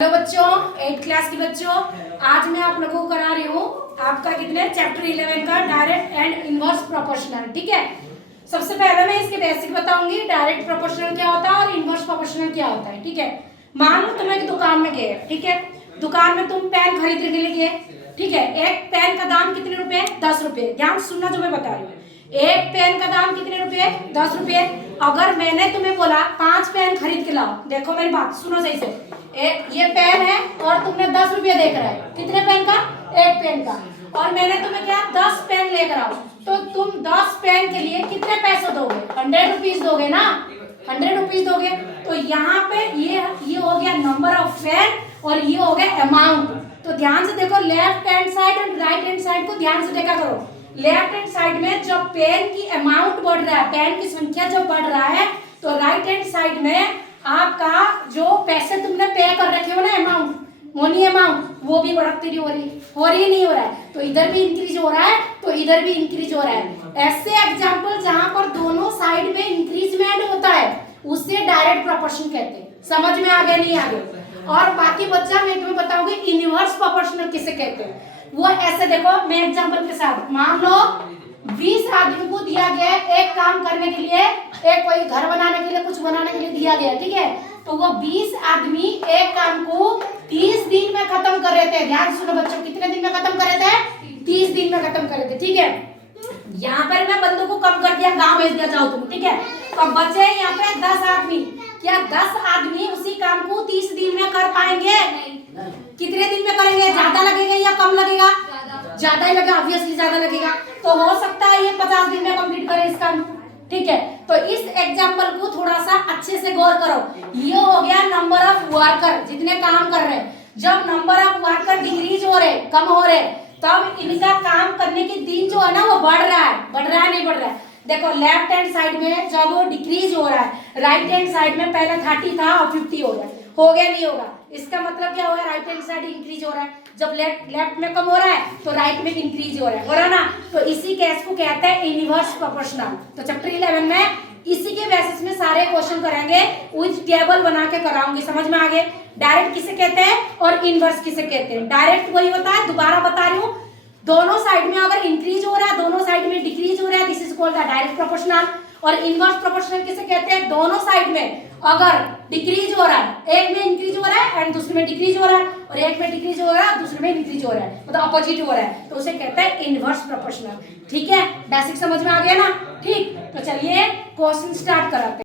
Hello बच्चों, 8th class के बच्चों, आज मैं आप लोगों को करा रही हूँ आपका कितने चैप्टर 11 का डायरेक्ट एंड इनवर्स प्रोपोर्शनल। ठीक है, सबसे पहले मैं इसके बेसिक बताऊंगी, डायरेक्ट प्रोपोर्शनल क्या होता है और इनवर्स प्रोपोर्शनल क्या होता है। ठीक है, मान लो तुम एक दुकान में गए, ठीक है, दुकान में तुम पेन खरीदने के लिए गए। ठीक है, एक पेन का दाम कितने रुपए? 10 रुपए। ध्यान सुनना जो मैं बता रही हूँ, एक पेन का दाम कितने रुपए? 10 रुपए। अगर मैंने तुम्हें बोला 5 पेन खरीद के लाओ, देखो मेरी बात सुनो सही से, एक ये पेन है और तुमने 10 रुपये देख रहा है, कितने पेन का? एक पेन का। और मैंने तुम्हें क्या 10 पेन लेकर आओ, तो तुम 10 पेन के लिए कितने पैसे दोगे? 100 रुपीज दोगे ना, 100 रुपीज दोगे। तो यहाँ पे ये हो गया नंबर ऑफ पेन और ये हो गया अमाउंट। तो ध्यान से देखो, लेफ्ट हैंड साइड और राइट हैंड साइड को ध्यान से देखा करो। लेफ्ट हैंड साइड में जब पेन की अमाउंट बढ़ रहा है, पेन की संख्या जब बढ़ रहा है, तो राइट हैंड साइड में आपका जो पैसे तुमने पे कर रखे हो ना, अमाउंट, मनी अमाउंट, वो भी बढ़ती हो रही नहीं हो रहा है। तो इधर भी इंक्रीज हो रहा है, तो इधर भी इंक्रीज हो रहा है। ऐसे एग्जांपल जहां पर दोनों साइड में इंक्रीजमेंट होता है उसे डायरेक्ट प्रोपोर्शन कहते हैं। समझ में आ गया? नहीं आ गया? और बाकी बच्चा मैं तुम्हें बताऊंगी इनवर्स प्रोपोर्शनल किसे कहते हैं। वो ऐसे देखो, मैं एग्जांपल के साथ, मान लो 20 आदमी को दिया गया है एक काम करने के लिए, एक कोई घर बनाने के लिए, कुछ बनाने के लिए दिया गया, ठीक है, तो वो 20 आदमी एक काम को 30 दिन में खत्म कर रहे थे। ध्यान सुनो बच्चों, कितने दिन में खत्म कर रहे थे? 30 दिन में खत्म कर रहे थे। ठीक है, यहाँ पर मैं बंदों को कम कर दिया, गाँव भेज दिया, जाओ तुम, ठीक है। तो बचे यहाँ पे 10 आदमी। क्या 10 आदमी उसी काम को 30 दिन में कर पाएंगे? कितने दिन में करेंगे? ज्यादा लगेगा या कम लगेगा? ज्यादा ही लगेगा, ऑब्वियसली ज्यादा लगेगा। तो हो सकता है ये 50 दिन में कंप्लीट करे इस काम। ठीक है, तो इस एग्जांपल को थोड़ा सा अच्छे से गौर करो। ये हो गया नंबर ऑफ वर्कर, जितने काम कर रहे हैं। जब नंबर ऑफ वर्कर डिक्रीज हो रहे, कम हो रहे, तब इनका काम करने के दिन जो है ना वो बढ़ रहा है। बढ़ रहा है नहीं बढ़ रहा है? देखो लेफ्ट हैंड साइड में जब वो डिक्रीज हो रहा है, राइट हैंड साइड में पहले 30 था और 50 हो गया। हो गया नहीं होगा? इसका मतलब क्या होगा? राइट हैंड साइड इंक्रीज हो रहा है। जब लेफ्ट में कम हो रहा है तो राइट में इंक्रीज हो रहा है ना। तो इसी केस को कहते हैं इनवर्स प्रोपोर्शनल। तो चैप्टर 11 में इसी के बेसिस में सारे क्वेश्चन करेंगे, विच टेबल बना के कराऊंगी। समझ में आ गए? डायरेक्ट किसे कहते हैं और इनवर्स किसे कहते हैं। डायरेक्ट वही होता है, दोबारा बता रही हूँ, दोनों साइड में अगर इंक्रीज हो रहा है, दोनों साइड में डिक्रीज हो रहा है, this is called the direct proportional. और इनवर्स प्रोपोर्शनल किसे कहते हैं? दोनों साइड में अगर डिक्रीज हो रहा है, एक में इंक्रीज हो रहा है एंड दूसरे में डिक्रीज हो रहा है, और एक में डिक्रीज हो रहा है दूसरे में इंक्रीज हो रहा है, मतलब अपोजिट हो रहा है, तो उसे कहते हैं इनवर्स प्रोपोर्शनल। ठीक है, बेसिक समझ में आ गया ना? ठीक, तो चलिए क्वेश्चन स्टार्ट कराते हैं।